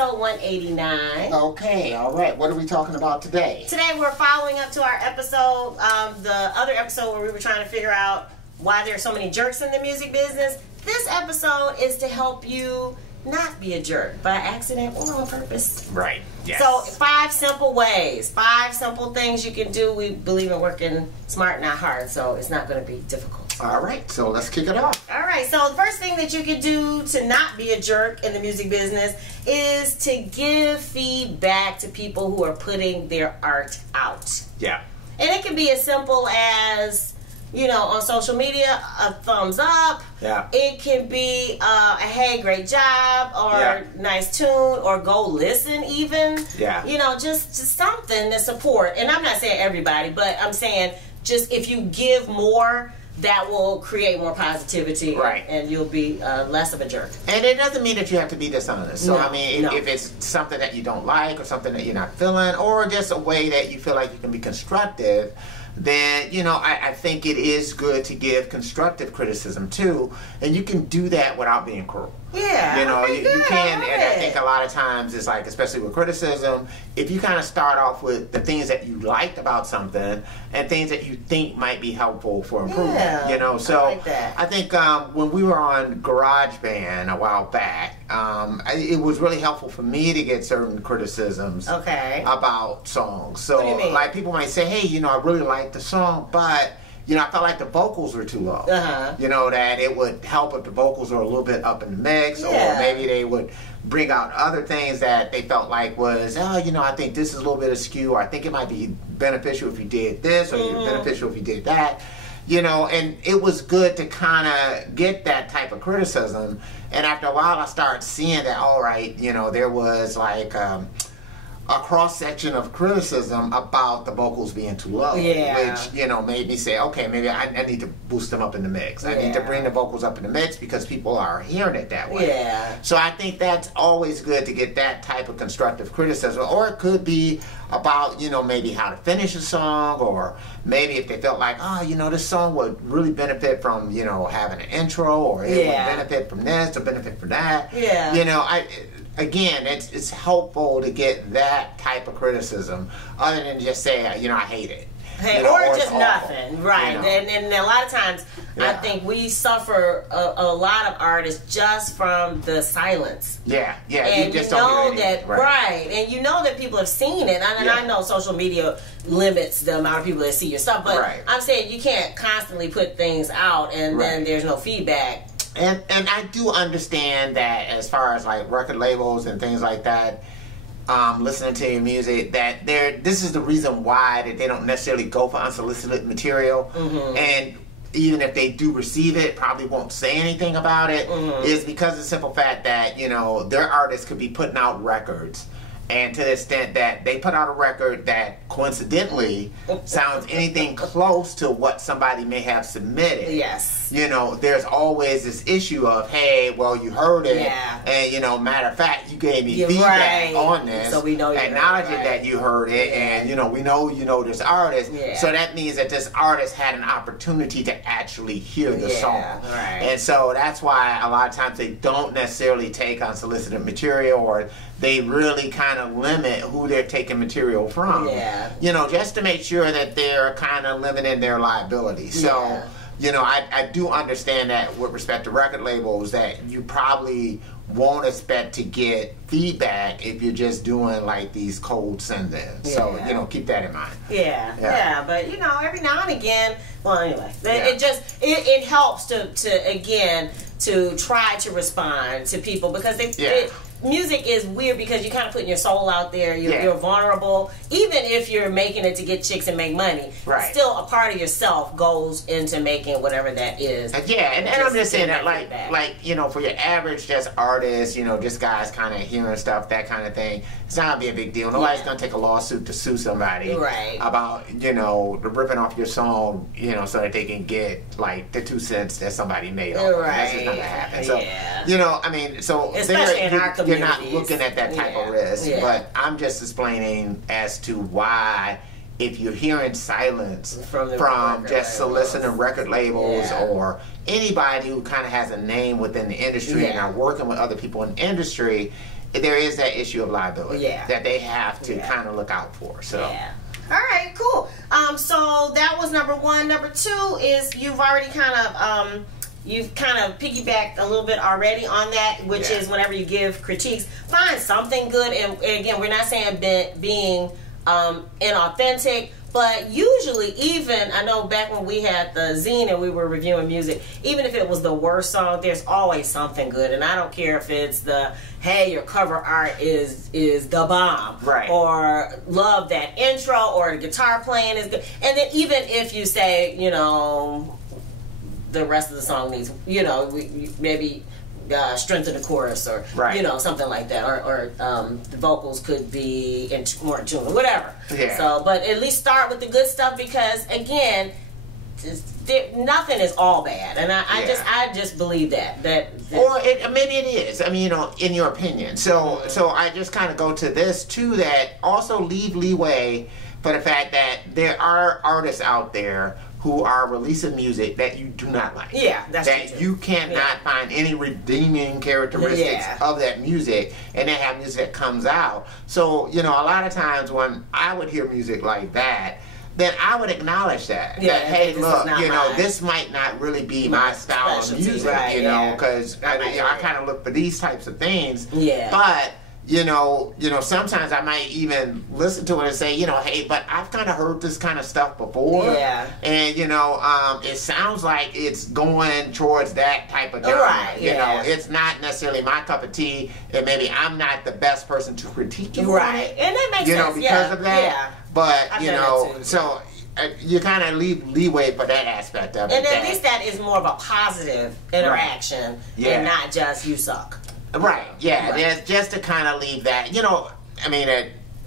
episode 189. Okay, all right. What are we talking about today? Today we're following up to our episode, the other episode where we were trying to figure out why there are so many jerks in the music business. This episode is to help you not be a jerk by accident or on purpose. Right. Yes. So 5 simple ways, 5 simple things you can do. We believe in working smart, not hard, so it's not going to be difficult. All right, so let's kick it off. All right, so the first thing that you can do to not be a jerk in the music business is to give feedback to people who are putting their art out. Yeah. And it can be as simple as, you know, on social media, a thumbs up. Yeah. It can be a hey, great job, or nice tune, or go listen even. Yeah. You know, just something to support. And I'm not saying everybody, but I'm saying just if you give more, that will create more positivity, right? And you'll be less of a jerk. And it doesn't mean that you have to be dishonest. So, no, I mean, if it's something that you don't like or something that you're not feeling or just a way that you feel like you can be constructive, then, you know, I think it is good to give constructive criticism too. And you can do that without being cruel. Yeah. You know, you can. And I think a lot of times it's like, especially with criticism, if you kind of start off with the things that you liked about something and things that you think might be helpful for improvement, you know. So I like that. I think when we were on GarageBand a while back, it was really helpful for me to get certain criticisms about songs. So, what do you mean? like, people might say, hey, you know, I really like the song, but you know, I felt like the vocals were too low. You know, that it would help if the vocals were a little bit up in the mix, or maybe they would bring out other things that they felt like was, oh, you know, I think this is a little bit askew, or I think it might be beneficial if you did this, or beneficial if you did that. You know, and it was good to kind of get that type of criticism. And after a while, I started seeing that, all right, you know, there was like a cross-section of criticism about the vocals being too low, which, you know, made me say, okay, maybe I need to boost them up in the mix. I need to bring the vocals up in the mix because people are hearing it that way. So I think that's always good to get that type of constructive criticism. Or it could be about, you know, maybe how to finish a song, or maybe if they felt like, oh, you know, this song would really benefit from, you know, having an intro, or it would benefit from this or benefit from that. You know, again, it's helpful to get that type of criticism, other than just say, you know, I hate it. Hey, you know, or just nothing, right? You know? And a lot of times, I think we suffer a lot of artists just from the silence. And you just know that, and you know that people have seen it. And I know social media limits the amount of people that see your stuff, but I'm saying you can't constantly put things out and then there's no feedback. And I do understand that as far as like record labels and things like that, listening to your music, that this is the reason why that they don't necessarily go for unsolicited material. And even if they do receive it, probably won't say anything about it, is because of the simple fact that, you know, their artists could be putting out records. And to the extent that they put out a record that coincidentally sounds anything close to what somebody may have submitted, you know, there's always this issue of, hey, well, you heard it, and, you know, matter of fact, you gave me feedback on this, so we know acknowledging that you heard it, and, you know, we know you know this artist, so that means that this artist had an opportunity to actually hear the song. And so that's why a lot of times they don't necessarily take unsolicited material, or they really kind of limit who they're taking material from. You know, just to make sure that they're kind of limiting their liability. So, you know, I do understand that with respect to record labels, that you probably won't expect to get feedback if you're just doing like these cold send-ins. So, you know, keep that in mind. But, you know, every now and again, well, anyway, it helps to again, to try to respond to people, because music is weird because you're kind of putting your soul out there. You're vulnerable. Even if you're making it to get chicks and make money, still a part of yourself goes into making whatever that is. And I'm just saying that, like, you know, for your average just artist, you know, just guys kind of hearing stuff, that kind of thing, it's not gonna be a big deal. Nobody's gonna take a lawsuit to sue somebody about, you know, ripping off your song, you know, so that they can get like the 2 cents that somebody made off. That's just not gonna happen. So, you know, I mean, so especially in our community. You're not looking at that type of risk, but I'm just explaining as to why, if you're hearing silence from just soliciting record labels or anybody who kind of has a name within the industry and are working with other people in the industry, there is that issue of liability that they have to kind of look out for. So. Yeah. All right, cool. So that was number one. Number two is you've already kind of piggybacked a little bit already on that, which is whenever you give critiques, find something good. And again, we're not saying being inauthentic, but usually, even I know back when we had the zine and we were reviewing music, even if it was the worst song, there's always something good. And I don't care if it's the, hey, your cover art is the bomb, or love that intro, or the guitar playing is good. And then even if you say, you know, the rest of the song needs, you know, maybe strengthen the chorus, or you know, something like that, or the vocals could be more in tune, or whatever. So, but at least start with the good stuff, because again, nothing is all bad, and I just believe that. Or maybe it is. I mean, you know, in your opinion. So I just kind of go to this too, that also leave leeway for the fact that there are artists out there who are releasing music that you do not like. Yeah, that's that true. You cannot find any redeeming characteristics of that music, and they have music that comes out. So, you know, a lot of times when I would hear music like that, then I would acknowledge that. That, hey, look, you know, this might not really be my style of music, you know, because I kind of look for these types of things. But you know, sometimes I might even listen to it and say, you know, hey, but I've kind of heard this kind of stuff before. And, you know, it sounds like it's going towards that type of genre. You know, it's not necessarily my cup of tea, and maybe I'm not the best person to critique you on it. And that makes sense. You know, because of that. But, you know, so you kind of leave leeway for that aspect of it. And at least that is more of a positive interaction and not just you suck. There's just to kind of leave that, you know, I mean,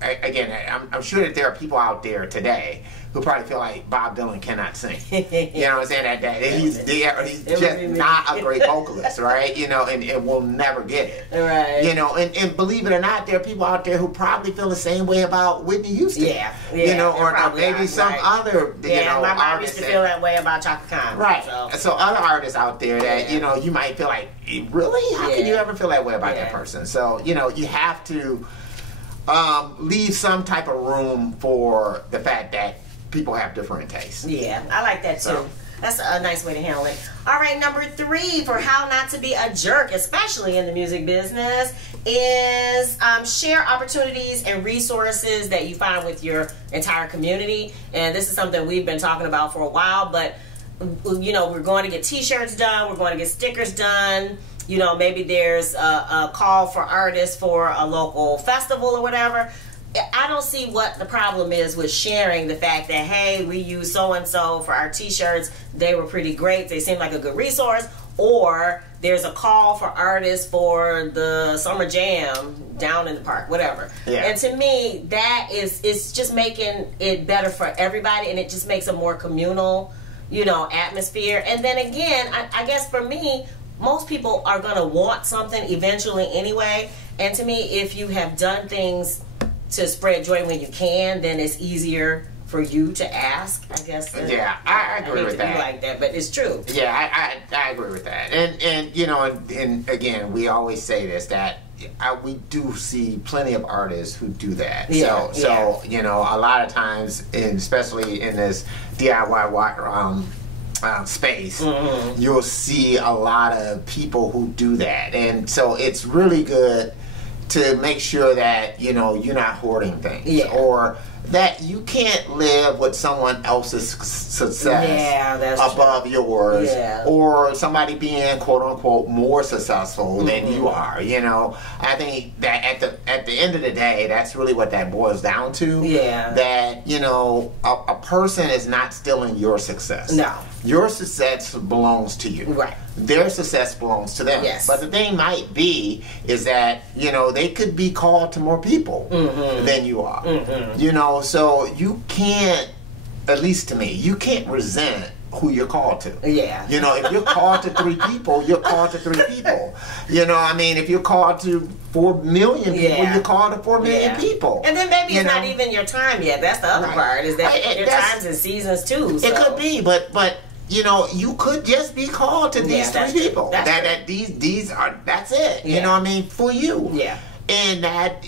again, I'm sure that there are people out there today who probably feel like Bob Dylan cannot sing. You know what I'm saying? That he's just not a great vocalist, right? You know, and will never get it. You know, and believe it or not, there are people out there who probably feel the same way about Whitney Houston. You know, or maybe some other, you know, my mom used to feel that way about Chaka Khan. So other artists out there that, you know, you might feel like, really? How can you ever feel that way about that person? So, you know, you have to leave some type of room for the fact that people have different tastes. I like that too. That's a nice way to handle it. All right, number 3 for how not to be a jerk, especially in the music business, is share opportunities and resources that you find with your entire community. And this is something we've been talking about for a while, but you know, we're going to get t-shirts done, we're going to get stickers done. You know, maybe there's a call for artists for a local festival or whatever. I don't see what the problem is with sharing the fact that, hey, we use so-and-so for our t-shirts. They were pretty great. They seem like a good resource. Or there's a call for artists for the summer jam down in the park, whatever. And to me, that it's just making it better for everybody, and it just makes a more communal, you know, atmosphere. And then again, I guess for me, most people are going to want something eventually anyway. And to me, if you have done things to spread joy when you can, then it's easier for you to ask, I guess. I agree with that. Like that, but it's true. I agree with that. And you know, and again, we always say this, that we do see plenty of artists who do that. So you know, a lot of times, and especially in this DIY space, you'll see a lot of people who do that. And so it's really good to make sure that, you know, you're not hoarding things, or that you can't live with someone else's success above yours, or somebody being quote unquote more successful than you are. You know, I think that at the end of the day, that's really what that boils down to. That, you know, a person is not stealing your success. No. Your success belongs to you. Their success belongs to them. But the thing might be is that, you know, they could be called to more people than you are. You know, so you can't, at least to me, you can't resent who you're called to. You know, if you're called to 3 people, you're called to 3 people. You know, I mean, if you're called to 4 million people, you're called to 4 million people. And then maybe it's not even your time yet. That's the other part, is that your times and seasons too. So. It could be, but you know, you could just be called to these 3 people. These are, that's it. You know what I mean? For you. And that,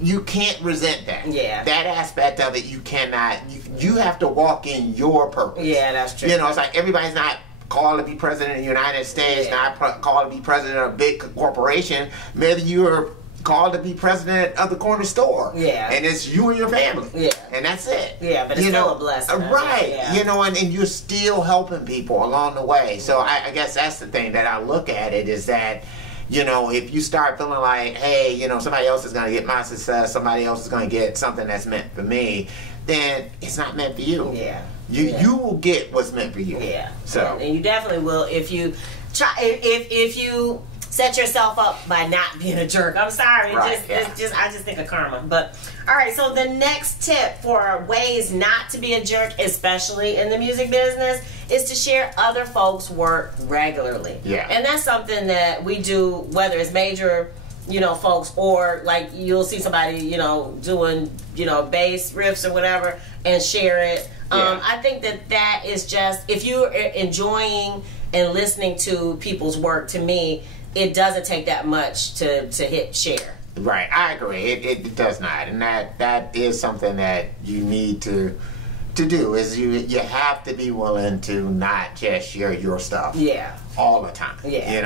you can't resent that. Yeah. That aspect of it, you cannot, you have to walk in your purpose. Yeah, that's true. You know, it's like everybody's not called to be president of the United States, not called to be president of a big corporation. Maybe you're called to be president of the corner store. Yeah. And it's you and your family. Yeah. And that's it. Yeah, but it's still a blessing. Right. Yeah. You know, and you're still helping people along the way. So I guess that's the thing that I look at it, is that, you know, if you start feeling like, hey, you know, somebody else is going to get my success, somebody else is going to get something that's meant for me, then it's not meant for you. Yeah. You will get what's meant for you. Yeah. So. And you definitely will if you try, if you set yourself up by not being a jerk. I'm sorry. Right, I just think of karma. But all right, so the next tip for ways not to be a jerk, especially in the music business, is to share other folks' work regularly. Yeah. And that's something that we do, whether it's major, you know, folks, or like you'll see somebody, you know, doing, you know, bass riffs or whatever, and share it. I think that is just, if you're enjoying and listening to people's work, to me, it doesn't take that much to hit share. Right, I agree. It does not, and that is something that you need to do. Is you have to be willing to not just share your stuff. Yeah. All the time. Yeah. You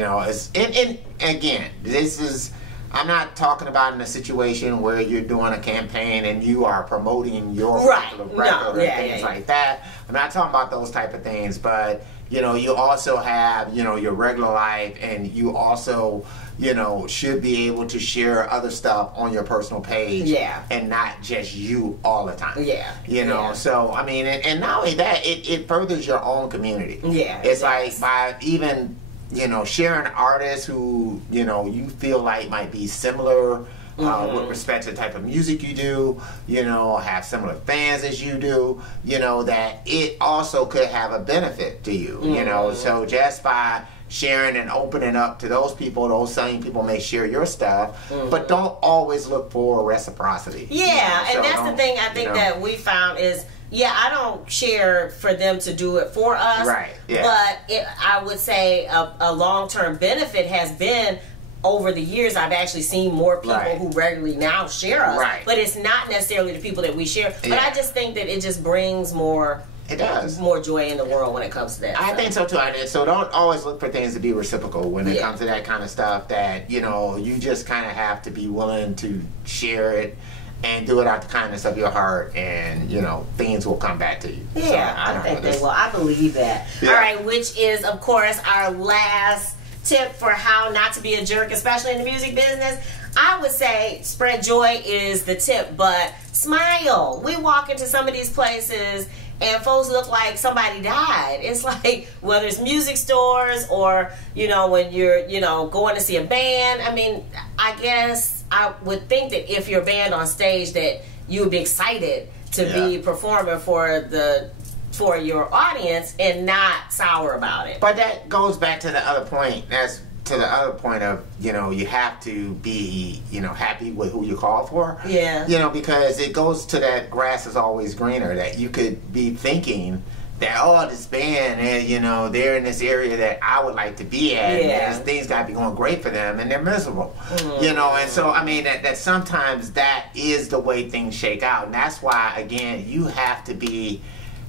know, it's and again, this is. I'm not talking about in a situation where you're doing a campaign and you are promoting your particular record and things like that. I'm not talking about those type of things, but you know, you also have, you know, your regular life, and you also, you know, should be able to share other stuff on your personal page. Yeah. And not just you all the time. Yeah. You know, so I mean, and not only that, it furthers your own community. Yeah. It's like by even, you know, sharing artists who, you know, you feel like might be similar with respect to the type of music you do, you know, have similar fans as you do, you know, that it also could have a benefit to you, you know. So just by sharing and opening up to those people, those same people may share your stuff, but don't always look for reciprocity. Yeah, you know? and that's the thing I think that we found is, I don't share for them to do it for us. Right. Yeah. But I would say a long-term benefit has been, over the years, I've actually seen more people who regularly now share us. Right. But it's not necessarily the people that we share. But I just think that it just brings more. It does. More joy in the world when it comes to that. I think so too. So don't always look for things to be reciprocal when it comes to that kind of stuff. That, you know, you just kind of have to be willing to share it and do it out the kindness of your heart, and, you know, things will come back to you. Yeah, So, I think they will. I believe that. Yeah. All right, which is, of course, our last tip for how not to be a jerk, especially in the music business. I would say spread joy is the tip, but smile. We walk into some of these places and folks look like somebody died. It's like, whether it's music stores or, you know, when you're, you know, going to see a band. I mean, I guess I would think that if you're a band on stage, that you would be excited to be performing for your audience and not sour about it. But that goes back to the other point. That's to the other point of, you know, you have to be, you know, happy with who you call for. Yeah. You know, because it goes to that grass is always greener, that you could be thinking that, oh, this band, and, you know, they're in this area that I would like to be at, and things got to be going great for them, and they're miserable. You know, and so, I mean, that sometimes that is the way things shake out. And that's why, again, you have to be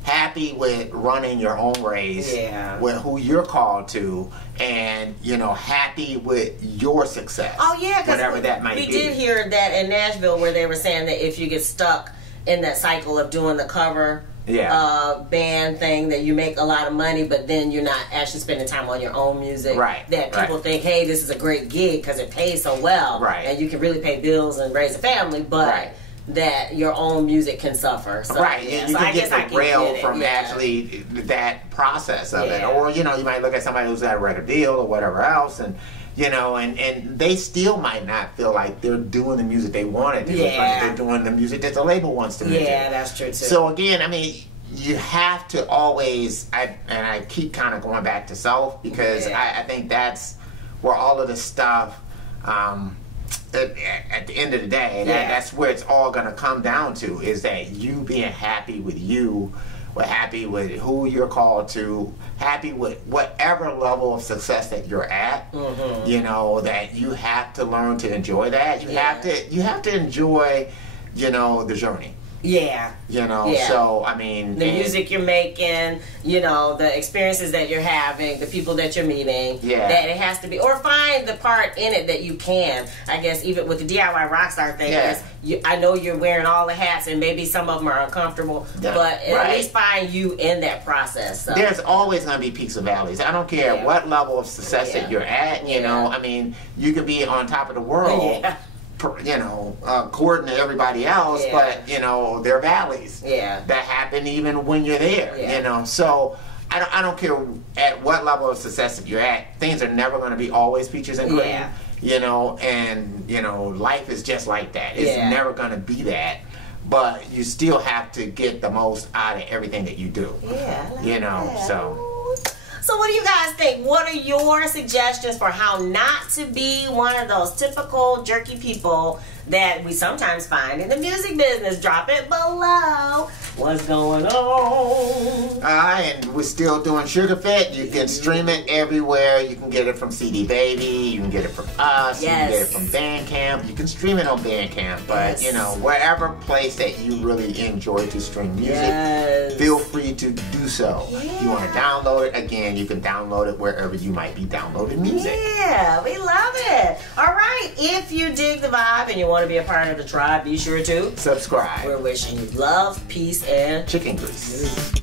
happy with running your own race, with who you're called to, and, you know, happy with your success. Oh yeah, whatever that might be. We did hear that in Nashville, where they were saying that if you get stuck in that cycle of doing the cover band thing, that you make a lot of money, but then you're not actually spending time on your own music. Right. That people think, hey, this is a great gig because it pays so well, and you can really pay bills and raise a family, but that your own music can suffer. So, you so can get derailed from actually that process of it. Or, you know, you might look at somebody who's got a record deal or whatever else, and, you know, and they still might not feel like they're doing the music they wanted to. They're doing the music that the label wants to do. Yeah, that's true too. So again, I mean, you have to always, and I keep kind of going back to self, because I think that's where all of this stuff, at the end of the day, that's where it's all going to come down to, is that you being happy with you, We're happy with who you're called to, happy with whatever level of success that you're at. You know, that you have to learn to enjoy that. You have to enjoy, you know, the journey. Yeah. You know, so, I mean... The music you're making, you know, the experiences that you're having, the people that you're meeting. Yeah. That it has to be... Or find the part in it that you can. I guess even with the DIY Rockstar thing, I know you're wearing all the hats and maybe some of them are uncomfortable, but at least find you in that process. So. There's always going to be peaks and valleys. I don't care what level of success that you're at, you know. I mean, you could be on top of the world. You know, according to everybody else, but you know, there are valleys that happen even when you're there. You know, so I don't care at what level of success that you're at. Things are never going to be always peaches and cream. You know, and you know, life is just like that. It's never going to be that. But you still have to get the most out of everything that you do. You know, So what do you guys think? What are your suggestions for how not to be one of those typical jerky people that we sometimes find in the music business? Drop it below. What's going on? And we're still doing Sugar Fit. You can stream it everywhere. You can get it from CD Baby. You can get it from us. You can get it from Bandcamp. You can stream it on Bandcamp. But, you know, wherever place that you really enjoy to stream music, feel free to do so. If you want to download it, again, you can download it wherever you might be downloading music. Yeah, we love it. All right, if you dig the vibe and you want to be a part of the tribe, be sure to subscribe. We're wishing you love, peace, and chicken grease.